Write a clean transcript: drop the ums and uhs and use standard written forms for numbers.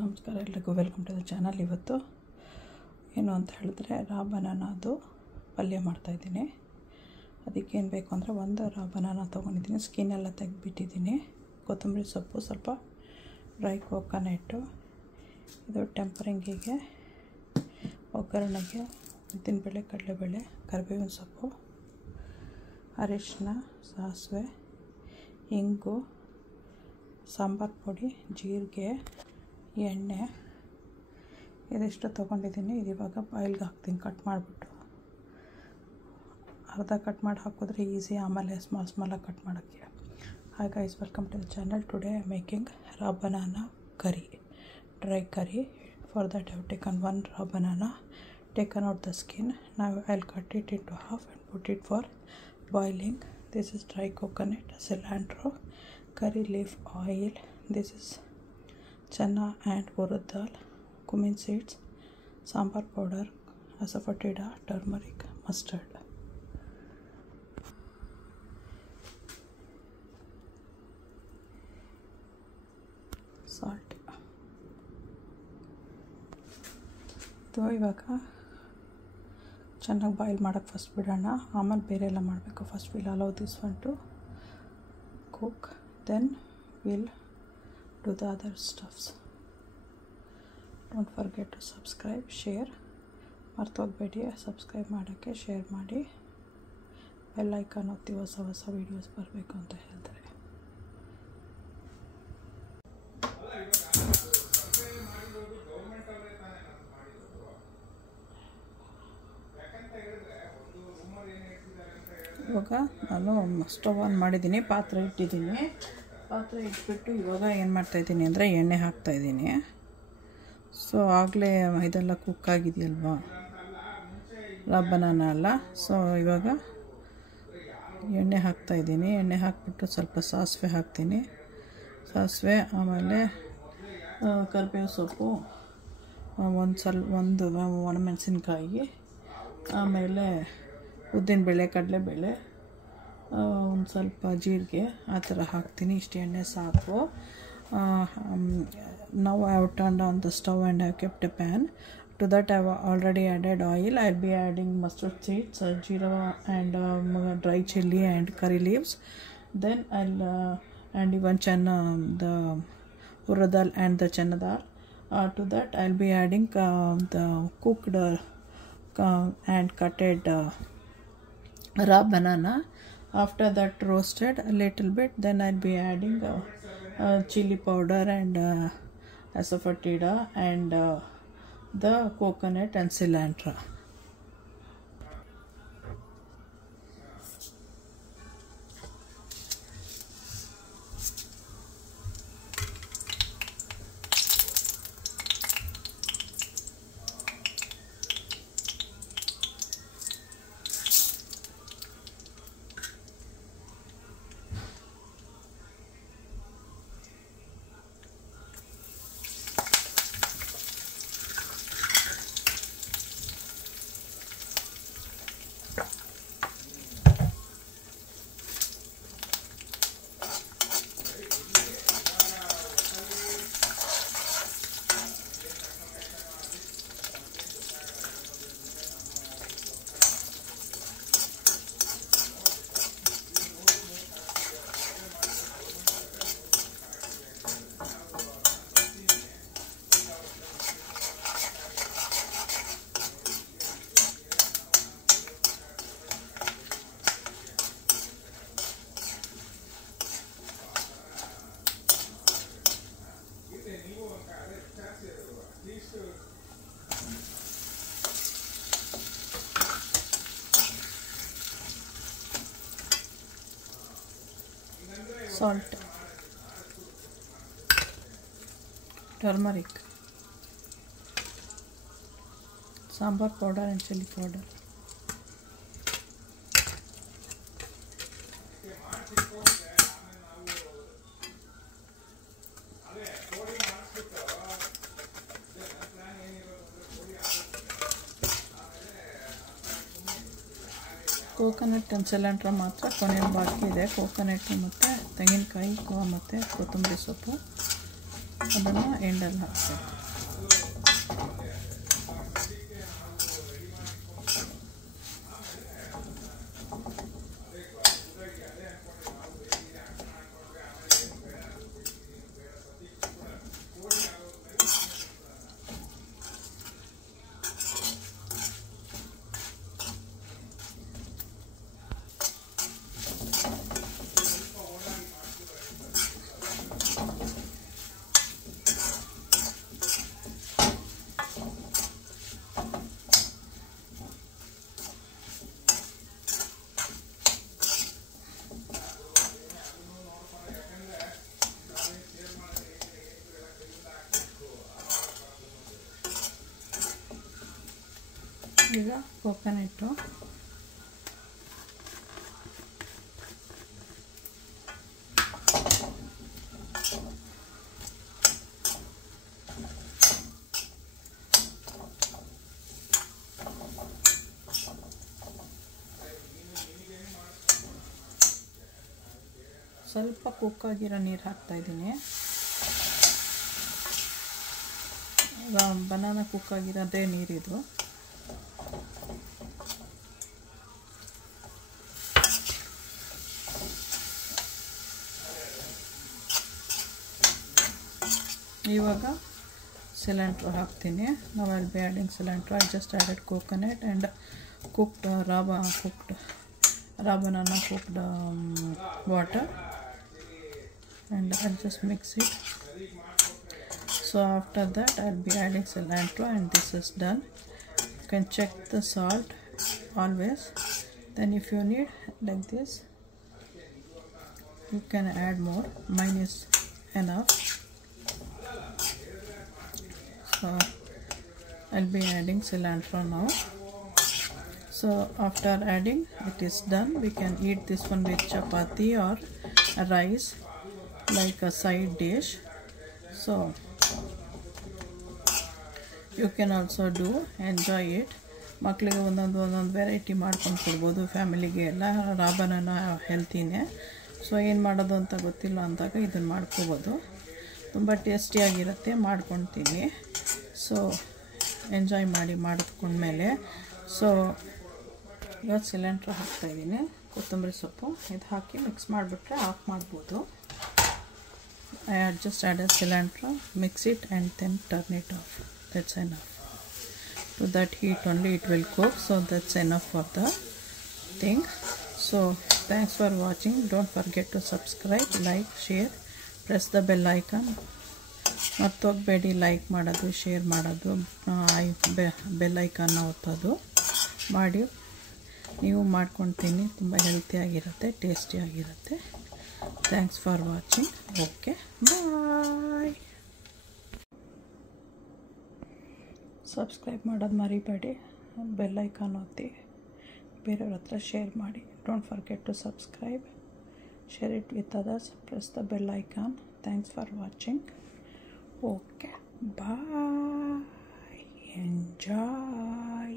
ನಮಸ್ಕಾರ ಎಲ್ಲರಿಗೂ welcome to the channel. ಇವತ್ತು ಏನು ಅಂತ ಹೇಳಿದ್ರೆ ರಾ ಬನಾನಾದು ಪಲ್ಯ ಮಾಡ್ತಾಯಿದ್ದೀನಿ. ಅದಕ್ಕೇನು ಬೇಕು ಅಂದರೆ ಒಂದು ರಾ ಬನಾನಾ ತೊಗೊಂಡಿದ್ದೀನಿ, ಸ್ಕಿನ್ನೆಲ್ಲ ತೆಗೆದುಬಿಟ್ಟಿದ್ದೀನಿ. ಕೊತ್ತಂಬರಿ ಸೊಪ್ಪು, ಸ್ವಲ್ಪ ಡ್ರೈ ಕೋಕೋನಟ್ಟು, ಇದು ಟೆಂಪರಿಂಗಿಗೆ, ಒಗ್ಗರಣೆಗೆ ಉದ್ದಿನಬೇಳೆ, ಕಡಲೆಬೇಳೆ, ಕರಿಬೇವಿನ ಸೊಪ್ಪು, ಅರಿಶಿನ, ಸಾಸಿವೆ, ಇಂಗು, ಸಾಂಬಾರು ಪುಡಿ, ಜೀರಿಗೆ, ಎಣ್ಣೆ ಇದಿಷ್ಟು ತೊಗೊಂಡಿದ್ದೀನಿ. ಇದು ಇವಾಗ ಬಾಯ್ಲ್ಗೆ ಹಾಕ್ತೀನಿ. ಕಟ್ ಮಾಡಿಬಿಟ್ಟು ಅರ್ಧ ಕಟ್ ಮಾಡಿ ಹಾಕಿದ್ರೆ ಈಸಿ, ಆಮೇಲೆ ಸ್ಮಾಲಾಗಿ ಕಟ್ ಮಾಡೋಕ್ಕೆ. Hi guys, welcome to the channel. Today I am making raw banana curry, dry curry. For that I have taken one raw banana, taken out the skin. Now I'll cut it into half and put it for boiling. This is dry coconut, cilantro, curry leaf oil. This is chana and urad dal, cumin seeds, sambar powder, asafoetida, turmeric, mustard. Salt. ಇದು ಇವಾಗ ಚೆನ್ನಾಗಿ boil ಮಾಡೋಕ್ಕೆ first ಬಿಡೋಣ, ಆಮೇಲೆ ಬೇರೆ ಎಲ್ಲ ಮಾಡಬೇಕು. First will allow this one to cook, then will do the other stuffs. Don't forget to subscribe, share. ಮರ್ತೋಗ್ಬೇಡಿ ಸಬ್ಸ್ಕ್ರೈಬ್ ಮಾಡೋಕ್ಕೆ, ಶೇರ್ ಮಾಡಿ, ಬೆಲ್ ಐಕಾನ್ ಒತ್ತಿ ಹೊಸ ಹೊಸ ವೀಡಿಯೋಸ್ ಬರಬೇಕು ಅಂತ ಹೇಳ್ತಾರೆ. ಇವಾಗ ನಾನು ಸ್ಟವ್ ಆನ್ ಮಾಡಿದ್ದೀನಿ, ಪಾತ್ರೆ ಇಟ್ಟಿದ್ದೀನಿ. ಪಾತ್ರೆ ಇಟ್ಬಿಟ್ಟು ಇವಾಗ ಏನು ಮಾಡ್ತಾಯಿದ್ದೀನಿ ಅಂದರೆ ಎಣ್ಣೆ ಹಾಕ್ತಾಯಿದ್ದೀನಿ. ಸೊ ಆಗಲೇ ಇದೆಲ್ಲ ಕುಕ್ ಆಗಿದೆಯಲ್ವಾ, ರಾ ಬನಾನಾ ಎಲ್ಲ. ಸೊ ಇವಾಗ ಎಣ್ಣೆ ಹಾಕ್ತಾಯಿದ್ದೀನಿ. ಎಣ್ಣೆ ಹಾಕ್ಬಿಟ್ಟು ಸ್ವಲ್ಪ ಸಾಸಿವೆ ಹಾಕ್ತೀನಿ. ಸಾಸಿವೆ, ಆಮೇಲೆ ಕರಿಬೇವು ಸೊಪ್ಪು, ಒಂದು ಒಣಮೆಣಸಿನ್ಕಾಯಿ, ಆಮೇಲೆ ಉದ್ದಿನಬೇಳೆ, ಕಡಲೆಬೇಳೆ, ಒಂದು ಸ್ವಲ್ಪ ಜೀರಿಗೆ, ಆ ಥರ ಹಾಕ್ತೀನಿ. ಇಷ್ಟು ಎಣ್ಣೆ ಸಾಕು. Now I have turned on the stove and I have kept a pan. To that I have already added oil. I will be adding mustard seeds, jeera and dry chili and curry leaves. Then I'll and even chana, the urad dal and the chana dal. To that I will be adding the cooked and cutted raw banana. After that roasted a little bit, then I'll be adding chili powder and asafoetida and the coconut and cilantro. Salt, turmeric, sambar powder and chili powder. Coconut and cilantro ಮಾತ್ರ ಕೊನೆಯಲ್ಲಿ ಬಾಕಿ ಇದೆ. Coconut ಮತ್ತು ತೆಂಗಿನಕಾಯಿ ಮತ್ತು ಕೊತ್ತಂಬರಿ ಸೊಪ್ಪು. ಅದನ್ನು ಎಂಡಲ್ಲಿ ಹಾಕಬೇಕು. ಈಗ ಕೋಕೋನಟ್ಟು ಸ್ವಲ್ಪ ಕುಕ್ಕಾಗಿರೋ ನೀರು ಹಾಕ್ತಾಯಿದ್ದೀನಿ. ಈಗ ಬನಾನಾ ಕುಕ್ಕಾಗಿರೋದೇ ನೀರಿದು. ಇವಾಗ cilantro ಹಾಕ್ತೀನಿ. ನಾವು I'll be adding cilantro. I just added coconut and cooked raw banana cooked water, and I'll just mix it. So after that I'll be adding cilantro, and this is done. You can check the salt always. Then if you need like this, you can add more. Mine is enough. So I'll be adding cilantro now. So after adding, it is done. We can eat this one with chapati or rice like a side dish. So you can also do, enjoy it. ಮಕ್ಕಳಿಗೆ ಒಂದೊಂದು variety ಮಾಡ್ಕೊಂಡು ಕೊಡ್ಬೋದು. ಫ್ಯಾಮಿಲಿಗೆ ಎಲ್ಲ ರಾ banana ಹೆಲ್ತಿನೇ. So ಏನು ಮಾಡೋದು ಅಂತ ಗೊತ್ತಿಲ್ಲ ಅಂದಾಗ ಇದನ್ನು ಮಾಡ್ಕೋಬೋದು. ತುಂಬ ಟೇಸ್ಟಿಯಾಗಿರುತ್ತೆ, ಮಾಡ್ಕೊಳ್ತೀನಿ. ಸೊ ಎಂಜಾಯ್ ಮಾಡಿ ಮಾಡಿಕೊಂಡ್ಮೇಲೆ ಸೊ ಈಗ ಸಿಲಿಂಡ್ರ್ ಹಾಕ್ತಾಯಿದ್ದೀನಿ. ಕೊತ್ತಂಬರಿ ಸೊಪ್ಪು ಇದು ಹಾಕಿ ಮಿಕ್ಸ್ ಮಾಡಿಬಿಟ್ರೆ ಆಫ್ ಮಾಡ್ಬೋದು. I just added cilantro, mix it and then turn it off. That's enough. To that heat only it will cook. So that's enough for the thing. So thanks for watching. Don't forget to subscribe, like, share, press the bell icon. ಮತ್ತೋಗಬೇಡಿ like ಮಾಡೋದು, share ಮಾಡೋದು, bell ಐಕಾನ್ನ ಒತ್ತೋದು ಮಾಡಿ. ನೀವು ಮಾಡ್ಕೊಳ್ತೀನಿ. ತುಂಬ ಹೆಲ್ತಿಯಾಗಿರುತ್ತೆ, ಟೇಸ್ಟಿಯಾಗಿರುತ್ತೆ. Thanks for watching. Okay, bye. Subscribe ಮಾಡೋದು ಮರಿಬೇಡಿ. ಬೆಲ್ ಐಕಾನ್ ಒತ್ತಿ ಬೇರೆಯವ್ರ ಹತ್ರ ಶೇರ್ ಮಾಡಿ. Don't forget to subscribe, share it with others, press the bell icon. Thanks for watching. Okay, bye, enjoy.